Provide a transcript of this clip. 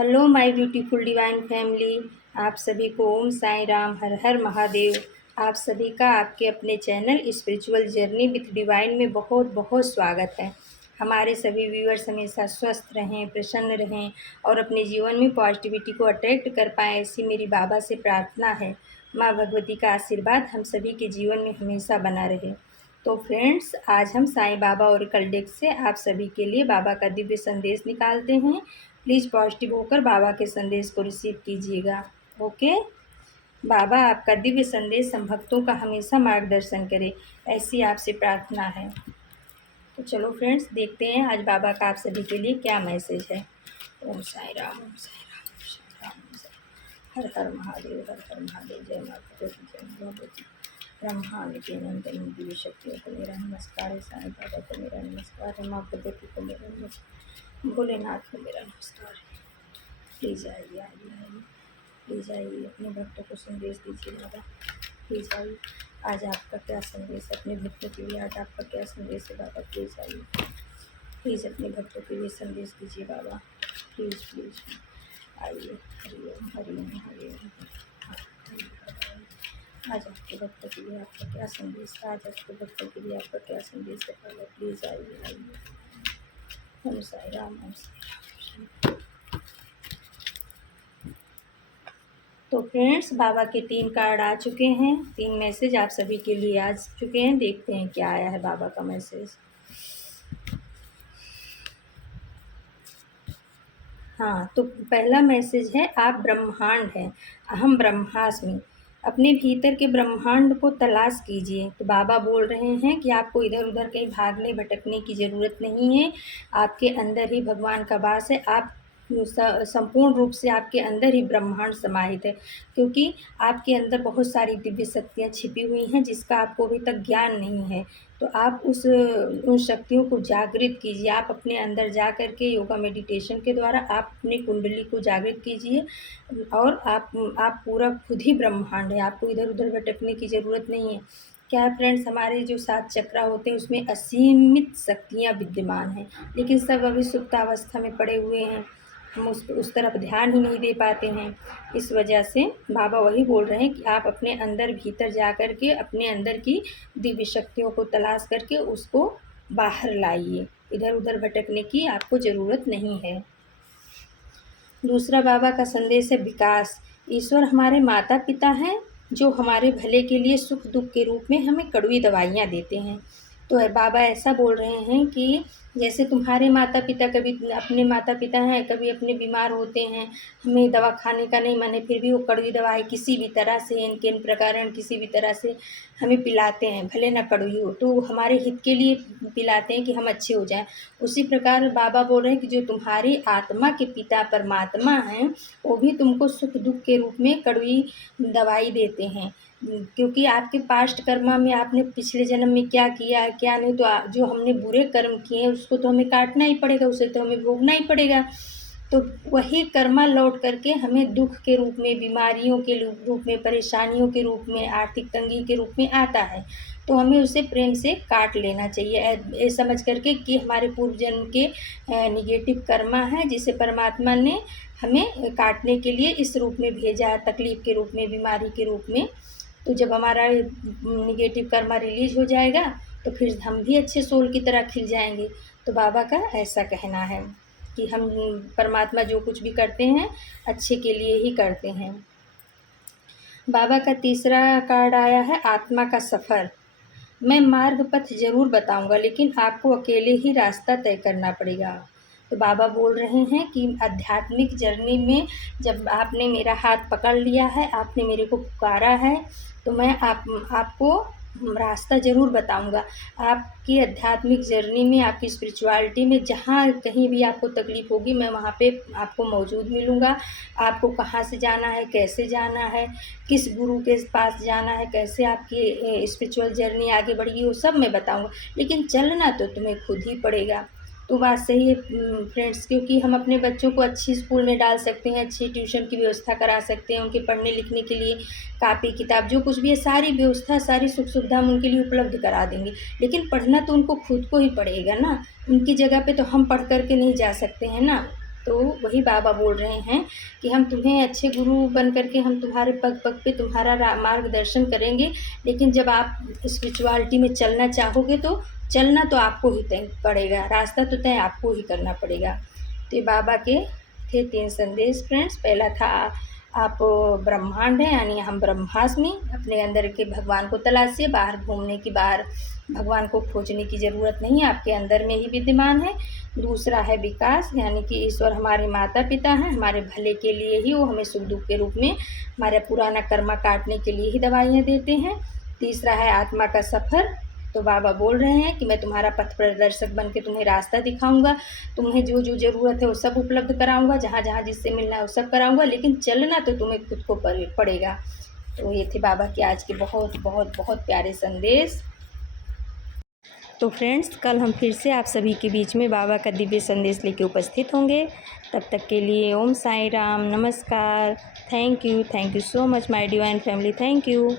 Hello my beautiful divine family. आप सभी को ओम साईं राम, हर हर महादेव। आप सभी का आपके अपने channel spiritual journey with divine में बहुत बहुत स्वागत है। हमारे सभी व्यूअर्स हमेशा स्वस्थ रहें, प्रसन्न रहें और अपने जीवन में पॉजिटिविटी को अट्रैक्ट कर पाएँ, ऐसी मेरी बाबा से प्रार्थना है। माँ भगवती का आशीर्वाद हम सभी के जीवन में हमेशा बना रहे। तो फ्रेंड्स, आज हम साईं बाबा ओरेकल डेक से आप सभी के लिए बाबा का दिव्य संदेश निकालते हैं। प्लीज़ पॉजिटिव होकर बाबा के संदेश को रिसीव कीजिएगा। ओके। बाबा आपका दिव्य संदेश हम भक्तों का हमेशा मार्गदर्शन करे, ऐसी आपसे प्रार्थना है। तो चलो फ्रेंड्स, देखते हैं आज बाबा का आप सभी के लिए क्या मैसेज है। ओम साईं राम, ओम साईं राम, ओम साईं राम, ओम साईं राम। हर हर महादेव, हर हर महादेव। जय माता दी, जय भगवती। ब्रह्मांड के अनंत दिव्य शक्तियों को मेरा नमस्कार है। साईं बाबा को मेरा नमस्कार है। माँ भगवती को मेरा नमस्कार, भोलेनाथ को मेरा नमस्कार है। प्लीज़ आइए, आइए, आइए, प्लीज़ आइए, अपने भक्तों को संदेश दीजिए बाबा। प्लीज़ आइए, आज आपका क्या संदेश है अपने भक्तों के लिए? आज आपका क्या संदेश है बाबा? प्लीज़ आइए, प्लीज़ अपने भक्तों के लिए संदेश दीजिए बाबा। प्लीज़ प्लीज़ आइए। हरिओम, हरिओम, हरिओम। आज आपके भक्तों के लिए आपका क्या संदेश है? आज आपके भक्तों के लिए आपका क्या संदेश है बाबा? प्लीज़ आइए, आइए। ओम साईं राम, ओम साईं राम। तो फ्रेंड्स, बाबा के 3 कार्ड आ चुके हैं। 3 मैसेज आप सभी के लिए आ चुके हैं। देखते हैं क्या आया है बाबा का मैसेज। हाँ, तो पहला मैसेज है, आप ब्रह्मांड हैं, अहम ब्रह्मास्मि। अपने भीतर के ब्रह्मांड को तलाश कीजिए। तो बाबा बोल रहे हैं कि आपको इधर उधर कहीं भागने भटकने की ज़रूरत नहीं है। आपके अंदर ही भगवान का वास है। आप संपूर्ण रूप से आपके अंदर ही ब्रह्मांड समाहित है, क्योंकि आपके अंदर बहुत सारी दिव्य शक्तियाँ छिपी हुई हैं जिसका आपको अभी तक ज्ञान नहीं है। तो आप उन शक्तियों को जागृत कीजिए। आप अपने अंदर जा कर के योगा मेडिटेशन के द्वारा आप अपनी कुंडली को जागृत कीजिए और आप पूरा खुद ही ब्रह्मांड है। आपको इधर उधर भटकने की ज़रूरत नहीं है। क्या है फ्रेंड्स, हमारे जो 7 चक्रा होते हैं उसमें असीमित शक्तियाँ विद्यमान हैं, लेकिन सब अभी सुप्तावस्था में पड़े हुए हैं। हम उस तरफ ध्यान ही नहीं दे पाते हैं। इस वजह से बाबा वही बोल रहे हैं कि आप अपने अंदर भीतर जा कर के अपने अंदर की दिव्य शक्तियों को तलाश करके उसको बाहर लाइए। इधर उधर भटकने की आपको ज़रूरत नहीं है। दूसरा बाबा का संदेश है विकास। ईश्वर हमारे माता पिता हैं जो हमारे भले के लिए सुख दुख के रूप में हमें कड़वी दवाइयाँ देते हैं। तो बाबा ऐसा बोल रहे हैं कि जैसे तुम्हारे माता पिता, कभी अपने माता पिता हैं, कभी अपने बीमार होते हैं, हमें दवा खाने का नहीं मन है, फिर भी वो कड़वी दवाई किसी भी तरह से, इनके प्रकार किसी भी तरह से हमें पिलाते हैं, भले ना कड़वी हो, तो हमारे हित के लिए पिलाते हैं कि हम अच्छे हो जाएं। उसी प्रकार बाबा बोल रहे हैं कि जो तुम्हारी आत्मा के पिता परमात्मा हैं, वो भी तुमको सुख दुख के रूप में कड़वी दवाई देते हैं, क्योंकि आपके पास्ट कर्मा में आपने पिछले जन्म में क्या किया है क्या नहीं, तो जो हमने बुरे कर्म किए हैं उसको तो हमें काटना ही पड़ेगा, उसे तो हमें भोगना ही पड़ेगा। तो वही कर्मा लौट करके हमें दुख के रूप में, बीमारियों के रूप में, परेशानियों के रूप में, आर्थिक तंगी के रूप में आता है। तो हमें उसे प्रेम से काट लेना चाहिए, ये समझ करके कि हमारे पूर्व जन्म के निगेटिव कर्मा है जिसे परमात्मा ने हमें काटने के लिए इस रूप में भेजा है, तकलीफ़ के रूप में, बीमारी के रूप में। तो जब हमारा निगेटिव कर्मा रिलीज हो जाएगा तो फिर हम भी अच्छे सोल की तरह खिल जाएंगे। तो बाबा का ऐसा कहना है कि हम परमात्मा जो कुछ भी करते हैं अच्छे के लिए ही करते हैं। बाबा का तीसरा कार्ड आया है, आत्मा का सफ़र। मैं मार्ग पथ ज़रूर बताऊंगा, लेकिन आपको अकेले ही रास्ता तय करना पड़ेगा। तो बाबा बोल रहे हैं कि आध्यात्मिक जर्नी में जब आपने मेरा हाथ पकड़ लिया है, आपने मेरे को पुकारा है, तो मैं आपको रास्ता ज़रूर बताऊंगा। आपकी आध्यात्मिक जर्नी में, आपकी स्पिरिचुअलिटी में जहाँ कहीं भी आपको तकलीफ़ होगी, मैं वहाँ पे आपको मौजूद मिलूँगा। आपको कहाँ से जाना है, कैसे जाना है, किस गुरु के पास जाना है, कैसे आपकी स्पिरिचुअल जर्नी आगे बढ़ेगी, वो सब मैं बताऊँगा। लेकिन चलना तो तुम्हें खुद ही पड़ेगा। तो बात सही है फ्रेंड्स, क्योंकि हम अपने बच्चों को अच्छी स्कूल में डाल सकते हैं, अच्छी ट्यूशन की व्यवस्था करा सकते हैं, उनके पढ़ने लिखने के लिए कापी किताब जो कुछ भी है, सारी व्यवस्था, सारी सुख सुविधा हम उनके लिए उपलब्ध करा देंगे। लेकिन पढ़ना तो उनको खुद को ही पड़ेगा ना, उनकी जगह पे तो हम पढ़ कर के नहीं जा सकते हैं ना। तो वही बाबा बोल रहे हैं कि हम तुम्हें अच्छे गुरु बन करके हम तुम्हारे पग पग पे तुम्हारा मार्गदर्शन करेंगे, लेकिन जब आप स्पिरिचुअलिटी में चलना चाहोगे तो चलना तो आपको ही तय पड़ेगा, रास्ता तो तय आपको ही करना पड़ेगा। तो ये बाबा के थे 3 संदेश फ्रेंड्स। पहला था आप ब्रह्मांड हैं, यानी हम ब्रह्मास्मि, अपने अंदर के भगवान को तलाशिए, बाहर घूमने की, बाहर भगवान को खोजने की ज़रूरत नहीं है, आपके अंदर में ही विद्यमान है। दूसरा है विकास, यानी कि ईश्वर हमारे माता पिता हैं, हमारे भले के लिए ही वो हमें सुख दुख के रूप में हमारा पुराना कर्मा काटने के लिए ही दवाइयाँ देते हैं। तीसरा है आत्मा का सफ़र। तो बाबा बोल रहे हैं कि मैं तुम्हारा पथ प्रदर्शक बन के तुम्हें रास्ता दिखाऊंगा, तुम्हें जो जो ज़रूरत है वो सब उपलब्ध कराऊंगा, जहाँ जहाँ जिससे मिलना है वो सब कराऊंगा, लेकिन चलना तो तुम्हें खुद को पड़ेगा। तो ये थे बाबा के आज के बहुत बहुत बहुत प्यारे संदेश। तो फ्रेंड्स, कल हम फिर से आप सभी के बीच में बाबा का दिव्य संदेश लेके उपस्थित होंगे। तब तक के लिए ओम साई राम, नमस्कार, thank you so much my divine family, thank you.